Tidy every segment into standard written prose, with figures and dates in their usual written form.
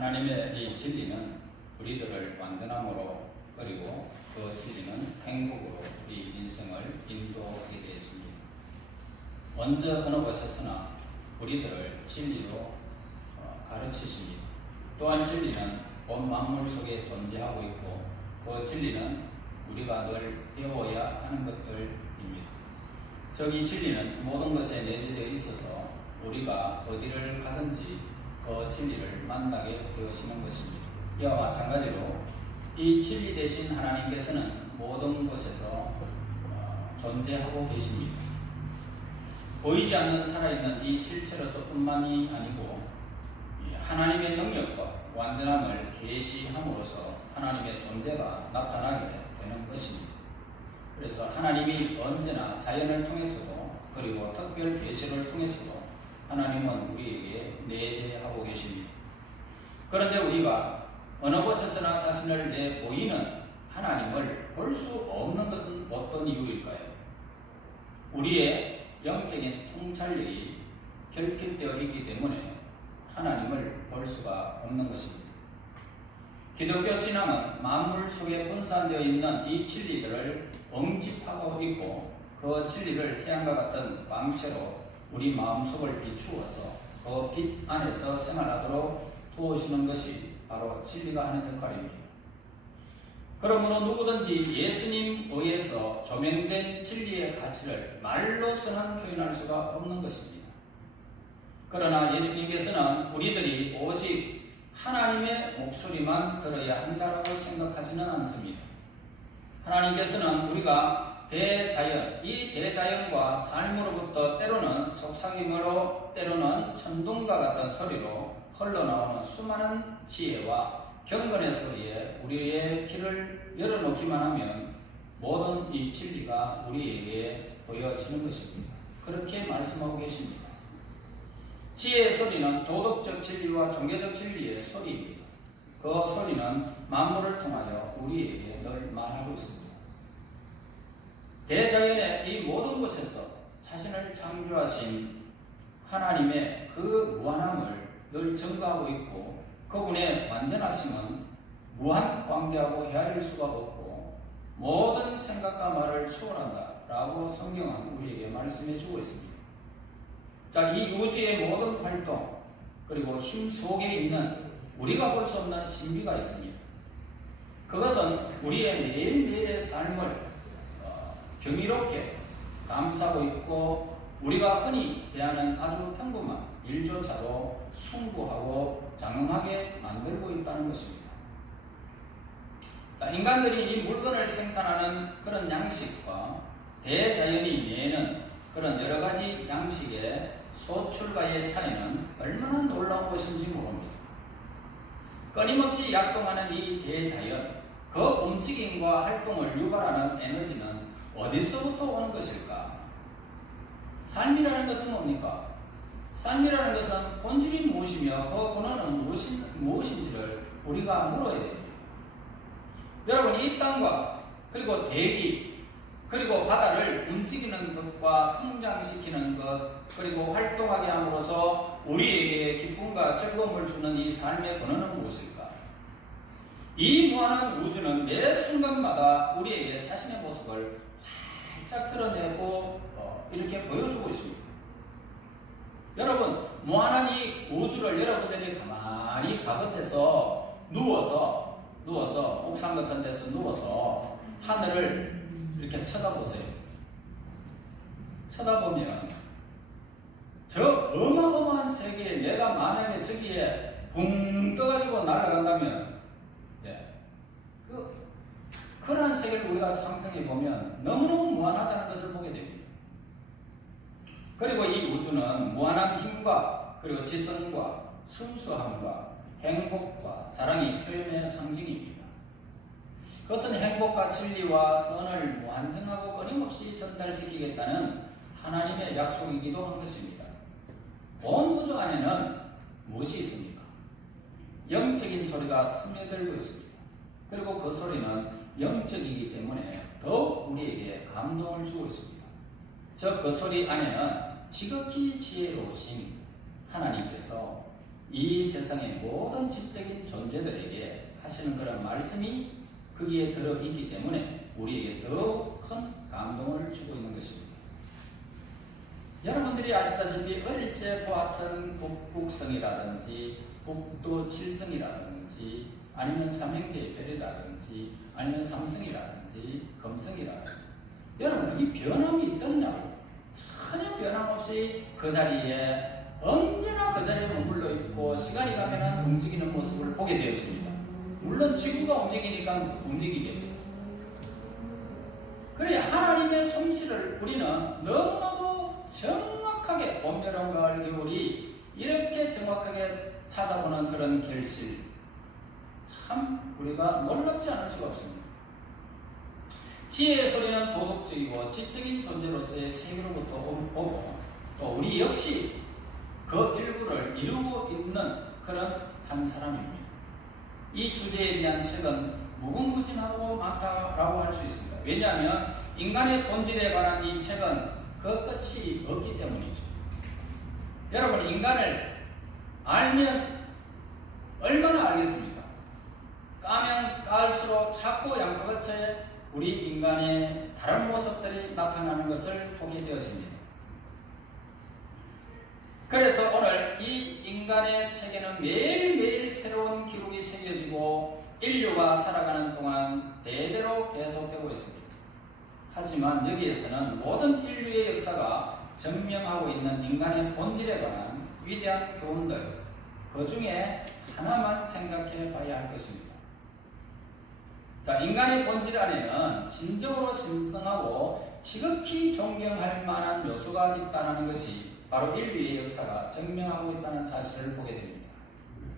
하나님의 이 진리는 우리들을 완전함으로 그리고 그 진리는 행복으로 우리 인생을 인도하게 되었습니다. 언제 어느 곳에서나 우리들을 진리로 가르치십니다. 또한 진리는 온 만물 속에 존재하고 있고 그 진리는 우리가 늘 배워야 하는 것들입니다. 저기 진리는 모든 것에 내재되어 있어서 우리가 어디를 가든지 그 진리를 만나게 되어지는 것입니다. 이와 마찬가지로 이 진리 되신 하나님께서는 모든 곳에서 존재하고 계십니다. 보이지 않는 살아있는 이 실체로서 뿐만이 아니고 하나님의 능력과 완전함을 계시함으로써 하나님의 존재가 나타나게 되는 것입니다. 그래서 하나님이 언제나 자연을 통해서도 그리고 특별 계시를 통해서도 하나님은 우리에게 내재하고 계십니다. 그런데 우리가 어느 곳에서나 자신을 내보이는 하나님을 볼 수 없는 것은 어떤 이유일까요? 우리의 영적인 통찰력이 결핍되어 있기 때문에 하나님을 볼 수가 없는 것입니다. 기독교 신앙은 만물 속에 분산되어 있는 이 진리들을 응집하고 있고 그 진리를 태양과 같은 광채로 우리 마음속을 비추어서 그 빛 안에서 생활하도록 도우시는 것이 바로 진리가 하는 역할입니다. 그러므로 누구든지 예수님 의해서 조명된 진리의 가치를 말로서는 표현할 수가 없는 것입니다. 그러나 예수님께서는 우리들이 오직 하나님의 목소리만 들어야 한다고 생각하지는 않습니다. 하나님께서는 우리가 대자연, 이 대자연과 삶으로부터 때로는 속삭임으로 때로는 천둥과 같은 소리로 흘러나오는 수많은 지혜와 경건의 소리에 우리의 귀를 열어놓기만 하면 모든 이 진리가 우리에게 보여지는 것입니다. 그렇게 말씀하고 계십니다. 지혜의 소리는 도덕적 진리와 종교적 진리의 소리입니다. 그 소리는 만물을 통하여 우리에게 늘 말하고 있습니다. 대자연의 이 모든 곳에서 자신을 창조하신 하나님의 그 무한함을 늘 증거하고 있고 그분의 완전하심은 무한 관계하고 헤아릴 수가 없고 모든 생각과 말을 초월한다 라고 성경은 우리에게 말씀해 주고 있습니다. 자, 이 우주의 모든 활동 그리고 힘 속에 있는 우리가 볼 수 없는 신비가 있습니다. 그것은 우리의 매일매일의 삶을 경이롭게 감싸고 있고 우리가 흔히 대하는 아주 평범한 일조차도 숭고하고 장엄하게 만들고 있다는 것입니다. 인간들이 이 물건을 생산하는 그런 양식과 대자연이 내는 그런 여러 가지 양식의 소출과의 차이는 얼마나 놀라운 것인지 모릅니다. 끊임없이 약동하는 이 대자연, 그 움직임과 활동을 유발하는 에너지는 어디서부터 오는 것일까? 삶이라는 것은 뭡니까? 삶이라는 것은 본질이 무엇이며 그 근원은 무엇인지를 우리가 물어야 됩니다. 여러분, 이 땅과 그리고 대기 그리고 바다를 움직이는 것과 성장시키는 것 그리고 활동하게 함으로써 우리에게 기쁨과 즐거움을 주는 이 삶의 근원은 무엇일까? 이 무한한 우주는 매 순간마다 우리에게 자신의 모습을 활짝 드러내고 이렇게 보여주고 있습니다. 여러분, 무한한 이 우주를 여러분들이 가만히 바깥에서 누워서 옥상 같은 데서 누워서 하늘을 이렇게 쳐다보세요. 쳐다보면 저 어마어마한 세계에 내가 만약에 저기에 붕 떠가지고 날아간다면 그런 세계를 우리가 상상해 보면 너무너무 무한하다는 것을 보게 됩니다. 그리고 이 우주는 무한한 힘과 그리고 지성과 순수함과 행복과 사랑이 표현의 상징입니다. 그것은 행복과 진리와 선을 무한정하고 끊임없이 전달시키겠다는 하나님의 약속이기도 한 것입니다. 온 우주 안에는 무엇이 있습니까? 영적인 소리가 스며들고 있습니다. 그리고 그 소리는 영적이기 때문에 더욱 우리에게 감동을 주고 있습니다. 그 소리 안에는 지극히 지혜로우신 하나님께서 이 세상의 모든 지적인 존재들에게 하시는 그런 말씀이 거기에 들어있기 때문에 우리에게 더욱 큰 감동을 주고 있는 것입니다. 여러분들이 아시다시피 어릴 때 보았던 북극성이라든지 북두 칠성이라든지 아니면 삼형제의 별이라든지 아니면 삼성이라든지 금성이라든지 여러분 이 변함이 있더냐고. 전혀 변함없이 그 자리에 언제나 그 자리에 머물러 있고 시간이 가면 움직이는 모습을 보게 되어집니다. 물론 지구가 움직이니까 움직이겠죠. 그래 하나님의 솜씨를 우리는 너무나도 정확하게 봄, 여름, 가을, 겨울이 이렇게 정확하게 찾아보는 그런 결실 참 우리가 놀랍지 않을 수가 없습니다. 지혜의 소리는 도덕적이고 지적인 존재로서의 세계로부터 오고 또 우리 역시 그 일부를 이루고 있는 그런 한 사람입니다. 이 주제에 대한 책은 무궁무진하고 많다라고 할 수 있습니다. 왜냐하면 인간의 본질에 관한 이 책은 그 끝이 없기 때문이죠. 여러분 인간을 알면 얼마나 알겠습니까? 까면 깔수록 자꾸 양파같이 우리 인간의 다른 모습들이 나타나는 것을 보게 되어집니다. 그래서 오늘 이 인간의 책에는 매일매일 새로운 기록이 새겨지고 인류가 살아가는 동안 대대로 계속되고 있습니다. 하지만 여기에서는 모든 인류의 역사가 증명하고 있는 인간의 본질에 관한 위대한 교훈들 그 중에 하나만 생각해 봐야 할 것입니다. 자, 인간의 본질 안에는 진정으로 신성하고 지극히 존경할 만한 요소가 있다는 것이 바로 인류의 역사가 증명하고 있다는 사실을 보게 됩니다.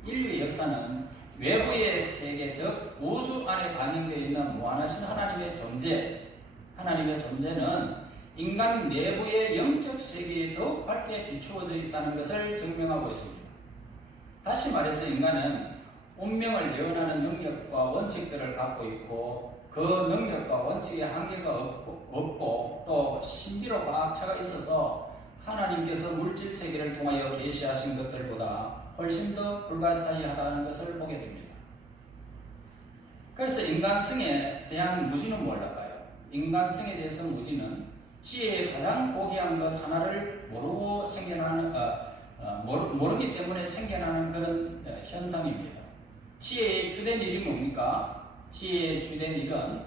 인류의 역사는 외부의 세계, 즉 우주 안에 반영되어 있는 무한하신 하나님의 존재, 하나님의 존재는 인간 내부의 영적 세계에 더욱 밝게 비추어져 있다는 것을 증명하고 있습니다. 다시 말해서 인간은 운명을 예언하는 능력과 원칙들을 갖고 있고 그 능력과 원칙의 한계가 없고 또 신비로 과학차가 있어서 하나님께서 물질 세계를 통하여 계시하신 것들보다 훨씬 더 불가사의하다는 것을 보게 됩니다. 그래서 인간성에 대한 무지는 뭘까요? 인간성에 대해서 무지는 지혜의 가장 고귀한 것 하나를 모르고 생겨나는 모르기 때문에 생겨나는 그런 현상입니다. 지혜의 주된 일이 뭡니까? 지혜의 주된 일은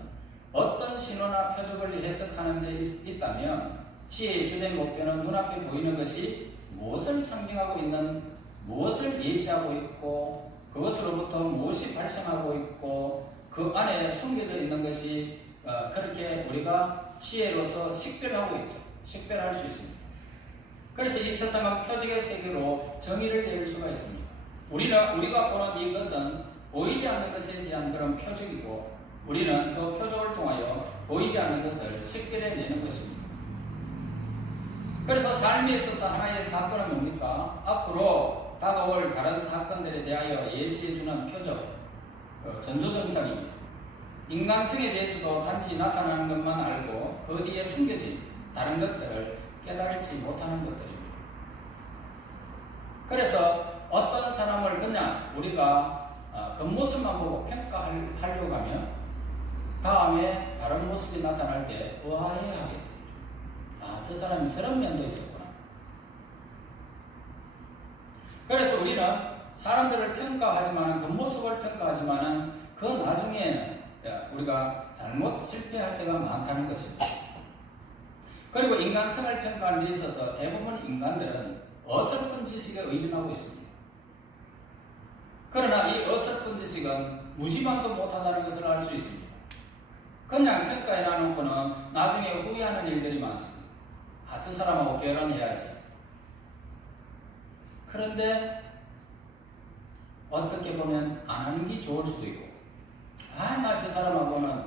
어떤 신호나 표적을 해석하는 데 있다면 지혜의 주된 목표는 눈앞에 보이는 것이 무엇을 상징하고 있는, 무엇을 예시하고 있고 그것으로부터 무엇이 발생하고 있고 그 안에 숨겨져 있는 것이 그렇게 우리가 지혜로서 식별하고 있죠. 식별할 수 있습니다. 그래서 이 세상은 표적의 세계로 정의를 내릴 수가 있습니다. 우리가 보는 이것은 보이지 않는 것에 대한 그런 표적이고 우리는 그 표적을 통하여 보이지 않는 것을 식별해내는 것입니다. 그래서 삶에 있어서 하나의 사건은 뭡니까? 앞으로 다가올 다른 사건들에 대하여 예시해주는 표적, 전조정상입니다. 인간성에 대해서도 단지 나타나는 것만 알고 그 뒤에 숨겨진 다른 것들을 깨달지 못하는 것들입니다. 그래서 어떤 사람을 그냥 우리가 겉모습만 보고 평가하려고 하면 다음에 다른 모습이 나타날 때 의아해하게 됩니다. 저 사람이 저런 면도 있었구나. 그래서 우리는 사람들을 평가하지만 겉모습을 평가하지만 그 나중에 우리가 잘못 실패할 때가 많다는 것입니다. 그리고 인간성을 평가하는 데 있어서 대부분 인간들은 어설픈 지식에 의존하고 있습니다. 그러나 이 어설픈 지식은 무지만도 못하다는 것을 알 수 있습니다. 그냥 평가해 놔놓고는 나중에 후회하는 일들이 많습니다. 저 사람하고 결혼해야지. 그런데 어떻게 보면 안 하는 게 좋을 수도 있고 나 저 사람하고는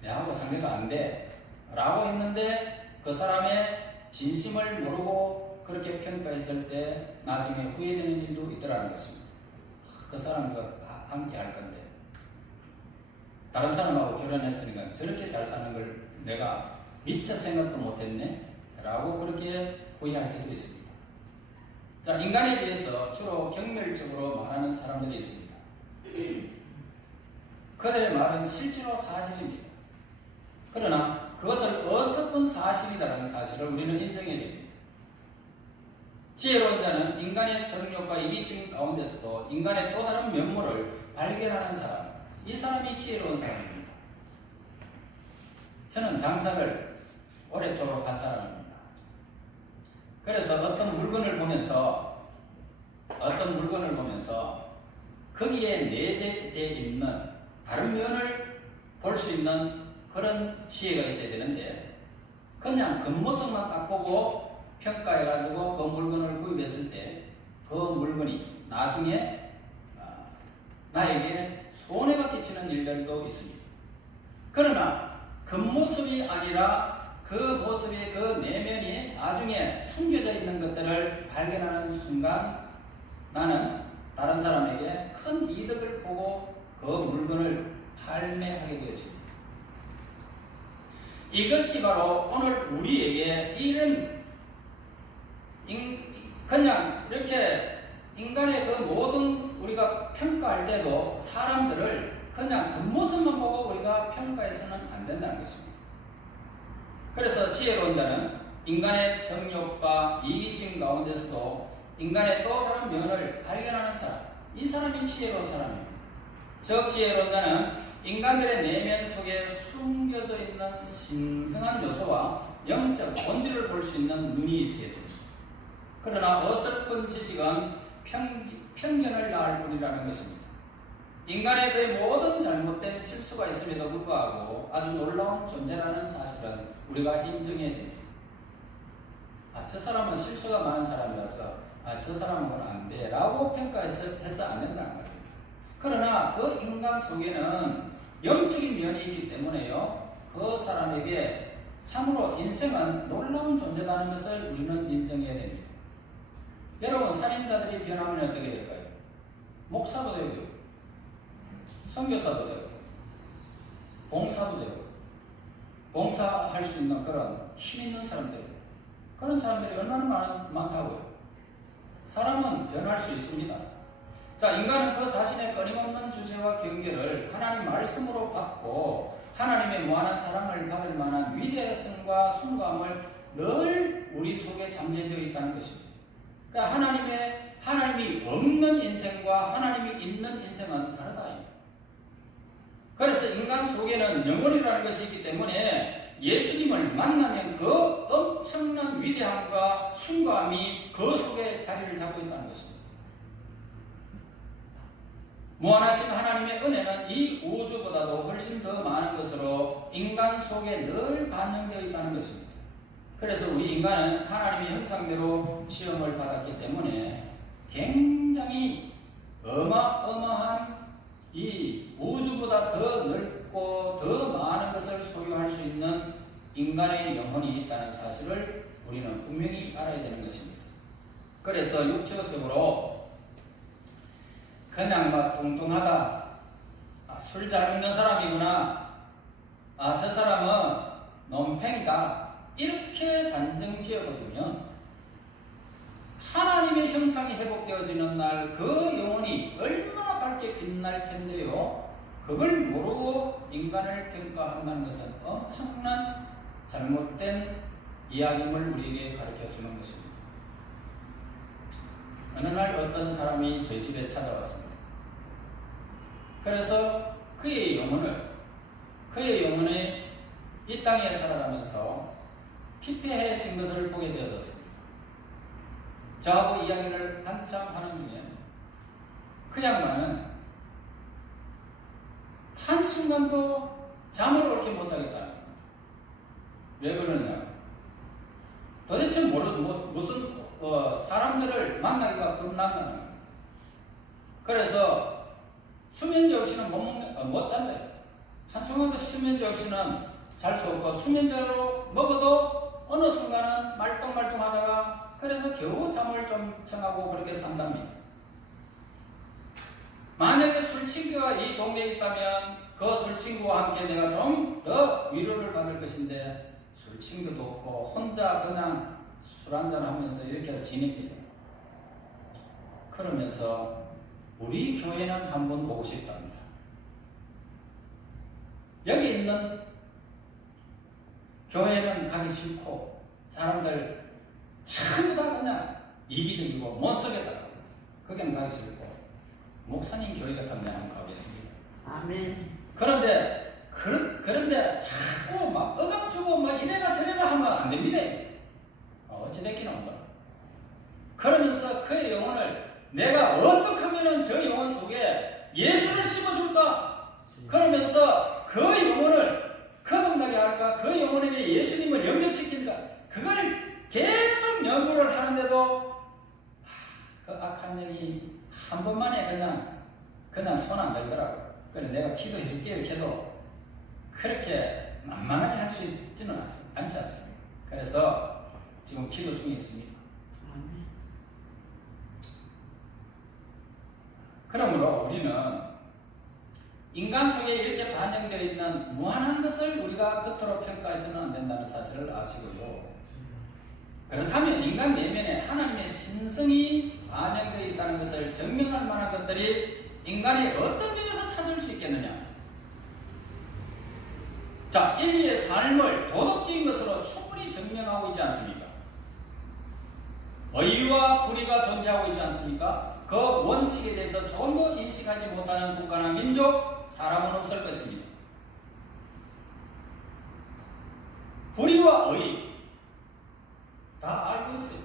내하고 상대가 안 돼 라고 했는데 그 사람의 진심을 모르고 그렇게 평가했을 때 나중에 후회되는 일도 있더라는 것입니다. 그 사람과 함께 할 건데 다른 사람하고 결혼했으니까 저렇게 잘 사는 걸 내가 미처 생각도 못했네 라고 그렇게 후회할 때도 있습니다. 자, 인간에 대해서 주로 경멸적으로 말하는 사람들이 있습니다. 그들의 말은 실제로 사실입니다. 그러나 그것을 어설픈 사실이라는 사실을 우리는 인정해야 됩니다. 지혜로운 자는 인간의 정욕과 이기심 가운데서도 인간의 또 다른 면모를 발견하는 사람, 이 사람이 지혜로운 사람입니다. 저는 장사를 오랫도록 한 사람입니다. 그래서 어떤 물건을 보면서 거기에 내재되어 있는 다른 면을 볼 수 있는 그런 지혜가 있어야 되는데, 그냥 겉모습만 딱 보고 평가해가지고 그 물건을 구입했을 때 그 물건이 나중에 나에게 손해가 끼치는 일들도 있습니다. 그러나 겉모습이 아니라 그 모습의 그 내면이 나중에 숨겨져 있는 것들을 발견하는 순간 나는 다른 사람에게 큰 이득을 보고 그 물건을 판매하게 되어집니다. 이것이 바로 오늘 우리에게 이런 그냥 이렇게 인간의 그 모든 우리가 평가할 때도 사람들을 그냥 겉모습만 보고 우리가 평가해서는 안 된다는 것입니다. 그래서 지혜로운 자는 인간의 정욕과 이기심 가운데서도 인간의 또 다른 면을 발견하는 사람, 이 사람이 지혜로운 사람입니다. 즉 지혜로운 자는 인간들의 내면 속에 숨겨져 있는 신성한 요소와 영적 본질을 볼 수 있는 눈이 있어야 됩니다. 그러나 어설픈 지식은 편견을 낳을 뿐이라는 것입니다. 인간의 그 모든 잘못된 실수가 있음에도 불구하고 아주 놀라운 존재라는 사실은 우리가 인정해야 됩니다. 저 사람은 실수가 많은 사람이라서 저 사람은 안 돼 라고 평가해서 안 된다는 말입니다. 그러나 그 인간 속에는 영적인 면이 있기 때문에요, 그 사람에게 참으로 인생은 놀라운 존재라는 것을 우리는 인정해야 됩니다. 여러분, 살인자들이 변하면 어떻게 될까요? 목사도 되고 선교사도 되고 봉사도 되고 봉사할 수 있는 그런 힘 있는 사람들, 그런 사람들이 얼마나 많다고요. 사람은 변할 수 있습니다. 자, 인간은 그 자신의 끊임없는 주제와 경계를 하나님 말씀으로 받고 하나님의 무한한 사랑을 받을 만한 위대성과 순감을 늘 우리 속에 잠재되어 있다는 것입니다. 그러니까 하나님이 없는 인생과 하나님이 있는 인생은 다르다. 그래서 인간 속에는 영혼이라는 것이 있기 때문에 예수님을 만나면 그 엄청난 위대함과 순감이 그 속에 자리를 잡고 있다는 것입니다. 무한하신 하나님의 은혜는 이 우주보다도 훨씬 더 많은 것으로 인간 속에 늘 반영되어 있다는 것입니다. 그래서 우리 인간은 하나님의 형상대로 시험을 받았기 때문에 굉장히 어마어마한 이 우주보다 더 넓고 더 많은 것을 소유할 수 있는 인간의 영혼이 있다는 사실을 우리는 분명히 알아야 되는 것입니다. 그래서 육체적으로 그냥 막 뚱뚱하다, 술 잘 먹는 사람이구나, 저 사람은 논팽이다, 이렇게 단정 지어버리면 하나님의 형상이 회복되어지는 날 그 영혼이 얼마나 밝게 빛날 텐데요, 그걸 모르고 인간을 평가한다는 것은 엄청난 잘못된 이야기임을 우리에게 가르쳐 주는 것입니다. 어느 날 어떤 사람이 저희 집에 찾아왔습니다. 그래서 그의 영혼이 이 땅에 살아가면서 피폐해진 것을 보게 되어졌습니다. 저하고 이야기를 한참 하는 중에 그 양반은 한순간도 잠을 옳게 못 자겠다는 거예요. 왜 그러냐? 도대체 무슨 사람들을 만나기가 겁난다는 거예요. 그래서 수면제 없이는 못 잔다. 한순간도 수면제 없이는 잘 수 없고, 수면제로 먹어도 어느 순간은 말똥말똥 하다가 그래서 겨우 잠을 좀 청하고 그렇게 산답니다. 만약에 술친구가 이 동네에 있다면 그 술친구와 함께 내가 좀 더 위로를 받을 것인데 술친구도 없고 혼자 그냥 술 한잔 하면서 이렇게 지냅니다. 그러면서 우리 교회는 한번 보고 싶답니다. 여기 있는 교회는 가기 싫고 사람들 전부 다 그냥 이기적이고 못쓰겠다. 거기는 가기 싫고 목사님 교회 같은 데 한번 가겠습니다. 아멘. 그런데 자꾸 막 억압 주고 막 이래라 저래라 하면 안 됩니다. 어찌 됐기는 뭐. 그러면서 그의 영혼을 내가 어떻게 하면 저 영혼 속에 예수를 심어줄까? 그러면서 그 영혼을 거듭나게 할까? 그 영혼에게 예수님을 영접시킨다. 그걸 계속 연구를 하는데도 그 악한 영이 한 번만에 그냥 손 안 들더라고. 그래 내가 기도해 줄게 이렇게 해도 그렇게 만만하게 할 수 있지는 않지 않습니까? 그래서 지금 기도 중에 있습니다. 그러므로 우리는 인간 속에 이렇게 반영되어 있는 무한한 것을 우리가 겉으로 평가해서는 안 된다는 사실을 아시고요. 그렇다면 인간 내면에 하나님의 신성이 반영되어 있다는 것을 증명할 만한 것들이 인간이 어떤 점에서 찾을 수 있겠느냐? 자, 인류의 삶을 도덕적인 것으로 충분히 증명하고 있지 않습니까? 의와 불의가 존재하고 있지 않습니까? 그 원칙에 대해서 조금도 인식하지 못하는 국가나 민족, 사람은 없을 것입니다. 불의와 의 다 알고 있어요.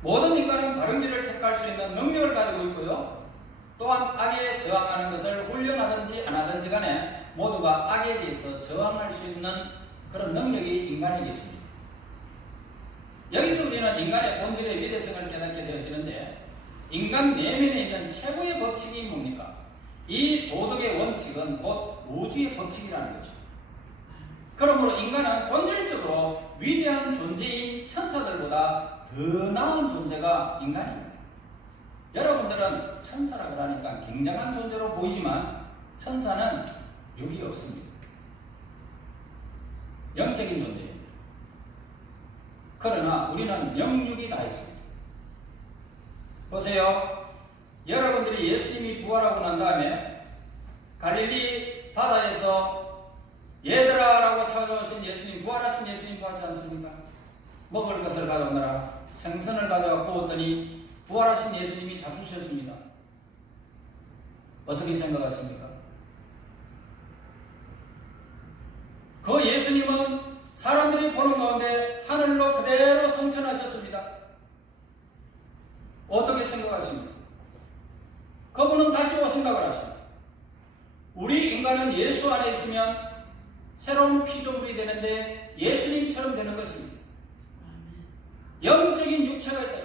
모든 인간은 바른 길을 택할 수 있는 능력을 가지고 있고요. 또한 악에 저항하는 것을 훈련하든지 안 하든지 간에 모두가 악에 대해서 저항할 수 있는 그런 능력이 인간에게 있습니다. 여기서 우리는 인간의 본질의 위대성을 깨닫게 되어지는데 인간 내면에 있는 최고의 법칙이 뭡니까? 이 도덕의 원칙은 곧 우주의 법칙이라는 거죠. 그러므로 인간은 본질적으로 위대한 존재인 천사들보다 더 나은 존재가 인간입니다. 여러분들은 천사라고 하니까 굉장한 존재로 보이지만 천사는 육이 없습니다. 영적인 존재입니다. 그러나 우리는 영육이 다 있습니다. 보세요. 여러분들이 예수님이 부활하고 난 다음에 갈릴리 바다에서 얘들아 라고 찾아오신 예수님, 부활하신 예수님 보았지 않습니까? 먹을 것을 가져오느라 생선을 가져와 구웠더니 부활하신 예수님이 잡수셨습니다. 어떻게 생각하십니까? 그 예수님은 사람들이 보는 가운데 하늘로 그대로 승천하셨습니다. 어떻게 생각하십니까? 그분은 다시 오신다고 하십니다. 우리 인간은 예수 안에 있으면 새로운 피조물이 되는데 예수님처럼 되는 것입니다. 영적인 육체가 있다.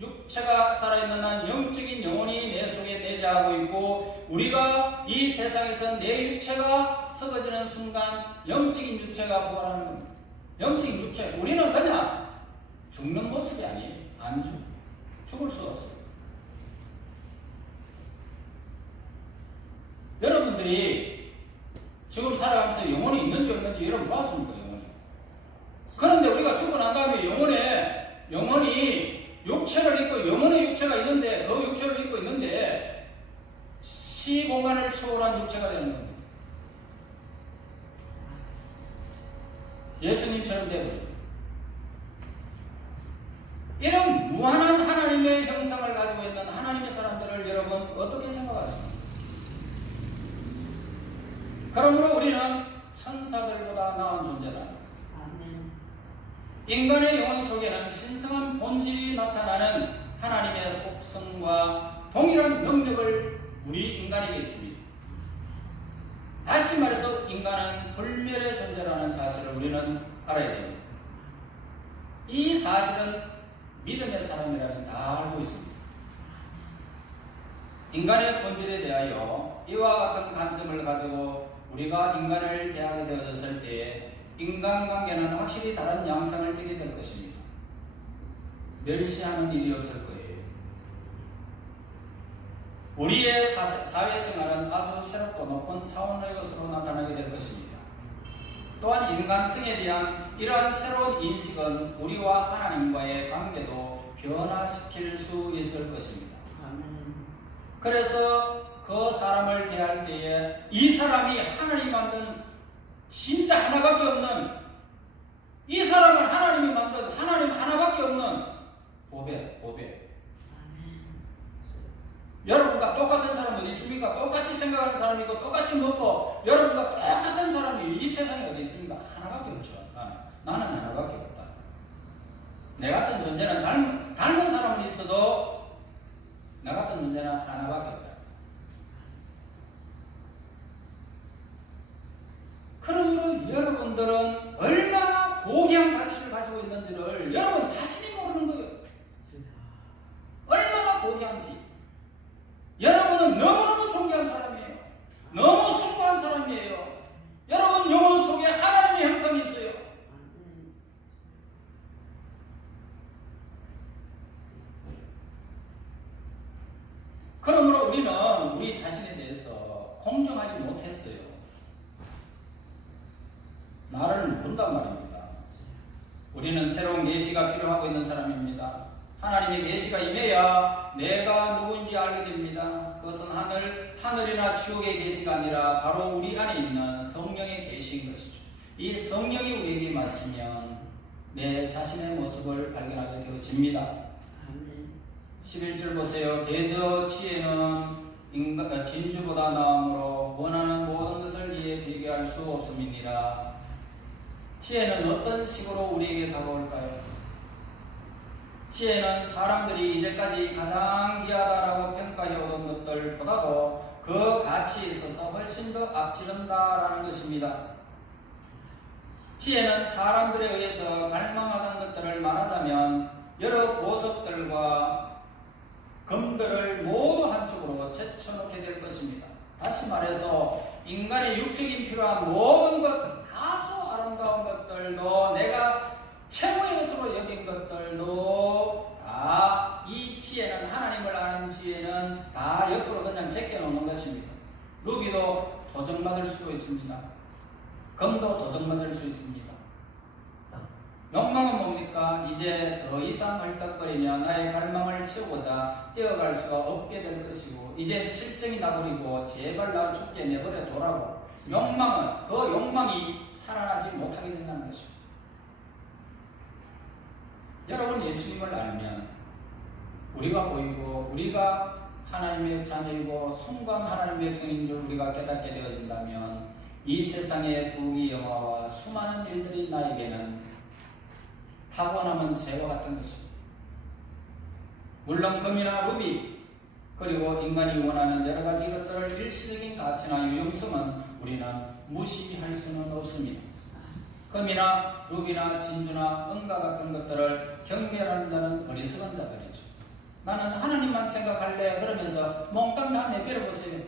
육체가 살아있는 한 영적인 영혼이 내 속에 내재하고 있고 우리가 이 세상에서 내 육체가 썩어지는 순간 영적인 육체가 부활하는 겁니다. 영적인 육체. 우리는 그냥 죽는 모습이 아니에요. 안 죽을 수가 없어요. 여러분들이 지금 살아가면서 영혼이 있는지 없는지 여러분 봤습니까? 영혼이. 그런데 우리가 죽고 난 다음에 영혼이 육체를 입고 영혼의 육체가 있는데 그 육체를 입고 있는데 시 공간을 초월한 육체가 되는 겁니다. 예수님처럼 되어버립니다. 이런 무한한 하나님의 형상을 가지고 있는 하나님의 사람들을 여러분 어떻게 생각하십니까? 그러므로 우리는 천사들보다 나은 존재다. 인간의 영혼 속에는 신성한 본질이 나타나는 하나님의 속성과 동일한 능력을 우리 인간에게 있습니다. 다시 말해서 인간은 불멸의 존재라는 사실을 우리는 알아야 됩니다. 이 사실은 믿음의 사람이라면 다 알고 있습니다. 인간의 본질에 대하여 이와 같은 관점을 가지고 우리가 인간을 대하게 되어졌을 때 인간관계는 확실히 다른 양상을 띠게 될 것입니다. 멸시하는 일이 없을 거예요. 우리의 사회생활은 아주 새롭고 높은 차원의 것으로 나타나게 될 것입니다. 또한 인간성에 대한 이러한 새로운 인식은 우리와 하나님과의 관계도 변화시킬 수 있을 것입니다. 아멘. 그래서 그 사람을 대할 때에 이 사람이 하나님 만든 진짜 하나밖에 없는, 이 사람은 하나님이 만든 하나님 하나밖에 없는 보배. 여러분과 똑같은 사람 어디 있습니까? 똑같이 생각하는 사람이 있고 똑같이 먹고 여러분과 똑같은 사람이 이 세상에 어디 있습니까? 하나밖에 없죠. 나는 하나밖에 없다. 내 같은 존재는 닮은 사람은 있어도 나 같은 존재는 하나밖에 없다. 그러므로 여러분들은 얼마나 고귀한 가치를 가지고 있는지를 여러분 자신이 모르는 거예요. 얼마나 고귀한지. 여러분은 너무너무 존귀한 사람이에요. 너무 숭고한 사람이에요. 여러분 영혼 속에 하나님의 형상이 있어요. 그러므로 우리는 우리 자신에 대해서 공정하지 못했어요. 나를 모른단 말입니다. 우리는 새로운 계시가 필요하고 있는 사람입니다. 하나님의 계시가 임해야 내가 누구인지 알게 됩니다. 그것은 하늘이나 지옥의 계시가 아니라 바로 우리 안에 있는 성령의 계시인 것이죠. 이 성령이 우리에게 마시면 내 자신의 모습을 발견하게 되어집니다. 11절 보세요. 대저 지혜는 진주보다 나음으로 원하는 모든 것을 이에 비교할 수 없음이니라. 지혜는 어떤 식으로 우리에게 다가올까요? 지혜는 사람들이 이제까지 가장 귀하다라고 평가해오던 것들보다도 그 가치에 있어서 훨씬 더 앞지른다라는 것입니다. 지혜는 사람들에 의해서 갈망하던 것들을 말하자면 여러 보석들과 금들을 모두 한쪽으로 제쳐놓게 될 것입니다. 다시 말해서 인간의 육적인 필요한 모든 것, 다소 아름다운 것들도 내가 최고의 것으로 여긴 것들도 다 이 지혜는, 하나님을 아는 지혜는 다 옆으로 그냥 제껴놓는 것입니다. 루비도 도전받을 수도 있습니다. 금도 도전받을 수 있습니다. 욕망은 뭡니까? 이제 더 이상 헐떡거리며 나의 갈망을 채우고자 뛰어갈 수가 없게 될 것이고 이제 실정이 나버리고 제발 나 죽게 내버려 둬라고 욕망은, 그 욕망이 살아나지 못하게 된다는 것입니다. 여러분 예수님을 알면 우리가 보이고 우리가 하나님의 자녀이고 순간 하나님의 백성인 줄 우리가 깨닫게 되어진다면 이 세상의 부귀 영화와 수많은 일들이 나에게는 타고남은 재와 같은 것입니다. 물론 금이나 루비 그리고 인간이 원하는 여러 가지 것들을 일시적인 가치나 유용성은 우리는 무시할 수는 없습니다. 금이나 루비나 진주나 은과 같은 것들을 경멸하는 자는 어리석은 자들이죠. 나는 하나님만 생각할래 그러면서 몽땅 다 내버려보세요.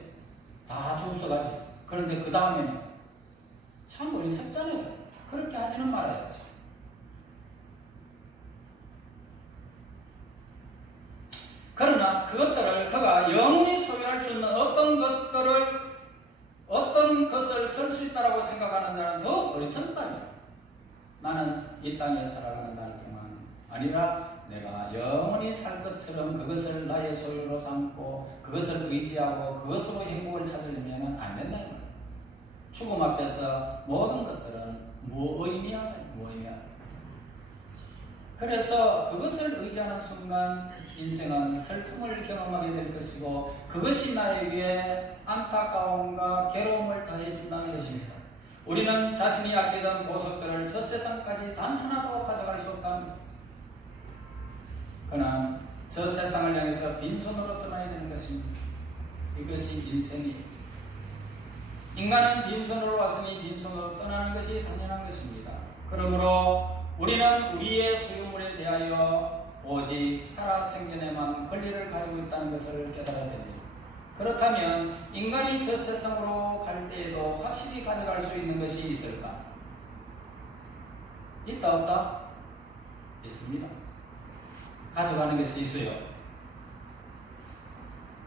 다 주워가지. 그런데 그 다음에는 참 어리석잖아요. 그렇게 하지는 말아야지. 그러나 그것들을 그가 영원히 소유할 수 있는 어떤 것을 쓸 수 있다고 생각하는 자는 더 어리석다니. 나는 이 땅에 살아가는 날 동안 아니라 내가 영원히 살 것처럼 그것을 나의 소유로 삼고 그것을 의지하고 그것으로 행복을 찾으려면 안 된다는 거예요. 죽음 앞에서 모든 것들은 무의미하다. 그래서 그것을 의지하는 순간 인생은 슬픔을 경험하게 될 것이고 그것이 나에게 안타까움과 괴로움을 더해준다는 것입니다. 우리는 자신이 아끼던 보석들을 저 세상까지 단 하나도 가져갈 수 없답니다. 그러나 저 세상을 향해서 빈손으로 떠나야 되는 것입니다. 이것이 인생이에요. 인간은 빈손으로 왔으니 빈손으로 떠나는 것이 당연한 것입니다. 그러므로 우리는 우리의 소유물에 대하여 오직 살아생전에만 권리를 가지고 있다는 것을 깨달아야 됩니다. 그렇다면 인간이 저 세상으로 갈 때에도 확실히 가져갈 수 있는 것이 있을까? 있다 없다? 있습니다. 가져가는 것이 있어요.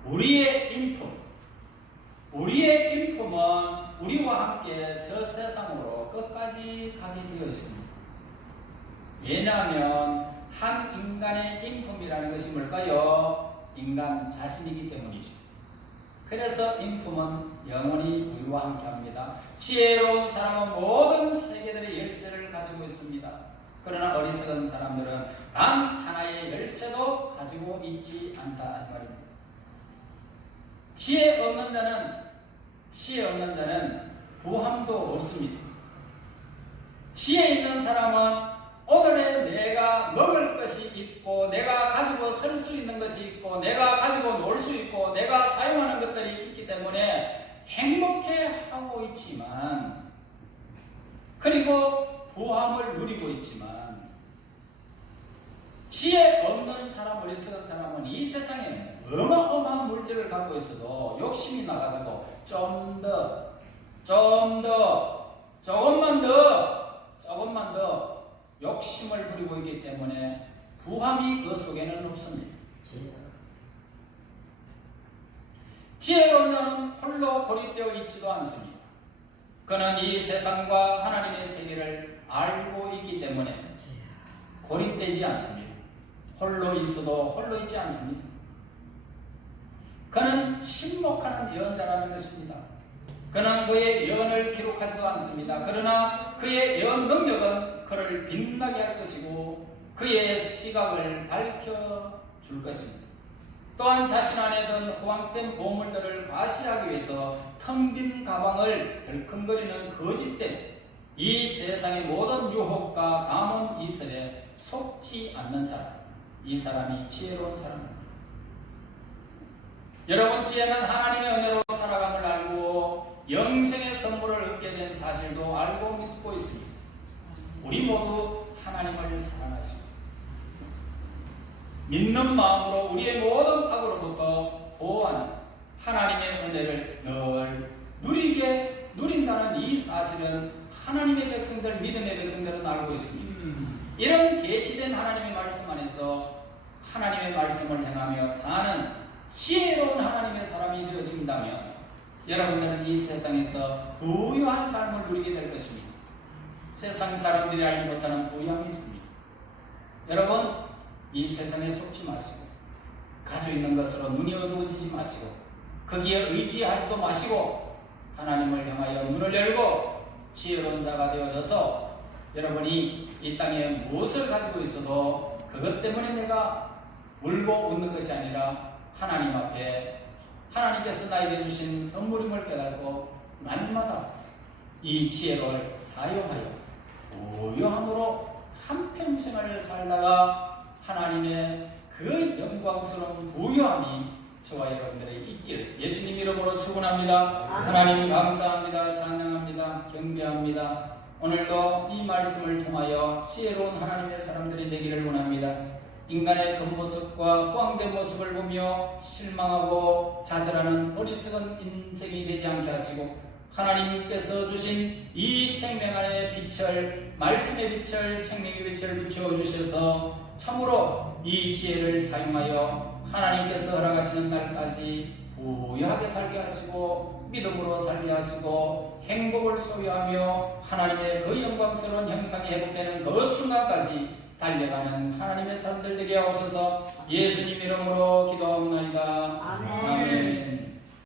우리의 인품은 우리와 함께 저 세상으로 끝까지 가게 되어 있습니다. 왜냐하면 한 인간의 인품이라는 것이 뭘까요? 인간 자신이기 때문이죠. 그래서 인품은 영원히 우리와 함께합니다. 지혜로운 사람은 모든 세계들의 열쇠를 가지고 있습니다. 그러나 어리석은 사람들은 단 하나의 열쇠도 가지고 있지 않다 이 말입니다. 지혜 없는 자는 부함도 없습니다. 지혜 있는 사람은 오늘의 내가 먹을 것이 있고, 내가 가지고 설 수 있는 것이 있고, 내가 가지고 놀 수 있고, 내가 사용하는 것들이 있기 때문에 행복해하고 있지만, 그리고 부함을 누리고 있지만, 지혜 없는 사람, 어리석은 사람은 이 세상에 어마어마한 물질을 갖고 있어도 욕심이 나가지고 조금만 더 욕심을 부리고 있기 때문에 부함이 그 속에는 없습니다. 지혜로운 자는 홀로 고립되어 있지도 않습니다. 그는 이 세상과 하나님의 세계를 알고 있기 때문에 고립되지 않습니다. 홀로 있어도 홀로 있지 않습니다. 그는 침묵하는 예언자라는 것입니다. 그는 그의 예언을 기록하지도 않습니다. 그러나 그의 예언 능력은 그를 빛나게 할 것이고 그의 시각을 밝혀줄 것입니다. 또한 자신 안에 든 허황된 보물들을 과시하기 위해서 텅 빈 가방을 덜컹거리는 거짓된 이 세상의 모든 유혹과 감언 이설에 속지 않는 사람, 이 사람이 지혜로운 사람입니다. 여러분, 지혜는 하나님의 은혜로 살아감을 알고 영생의 선물을 얻게 된 사실도 알고 믿고 있습니다. 우리 모두 하나님을 사랑하시고 믿는 마음으로 우리의 모든 악으로부터 보호하는 하나님의 은혜를 늘 누린다는 이 사실은 하나님의 백성들, 믿음의 백성들은 알고 있습니다. 이런 계시된 하나님의 말씀 안에서 하나님의 말씀을 행하며 사는 지혜로운 하나님의 사람이 되어진다면 여러분들은 이 세상에서 부유한 삶을 누리게 될 것입니다. 세상 사람들이 알지 못하는 부유함이 있습니다. 여러분, 이 세상에 속지 마시고 가지고 있는 것으로 눈이 어두워지지 마시고 거기에 의지하지도 마시고 하나님을 향하여 눈을 열고 지혜로운 자가 되어져서 여러분이 이 땅에 무엇을 가지고 있어도 그것 때문에 내가 울고 웃는 것이 아니라 하나님 앞에 하나님께서 나에게 주신 선물임을 깨닫고 날마다 이 지혜를 사용하여 부유함으로 한평생을 살다가 하나님의 그 영광스러운 부유함이 저와 여러분들에게 있기를 예수님 이름으로 축원합니다. 하나님 감사합니다. 찬양합니다. 경배합니다. 오늘도 이 말씀을 통하여 지혜로운 하나님의 사람들이 되기를 원합니다. 인간의 겉모습과 허황된 모습을 보며 실망하고 좌절하는 어리석은 인생이 되지 않게 하시고 하나님께서 주신 이 생명 안에 빛을, 말씀의 빛을, 생명의 빛을 비추어주셔서 참으로 이 지혜를 사용하여 하나님께서 허락하시는 날까지 부유하게 살게 하시고 믿음으로 살게 하시고 행복을 소유하며 하나님의 그 영광스러운 형상이 회복되는 그 순간까지 달려가는 하나님의 사람들 되게 하옵소서. 예수님 이름으로 기도하옵나이다. 아멘.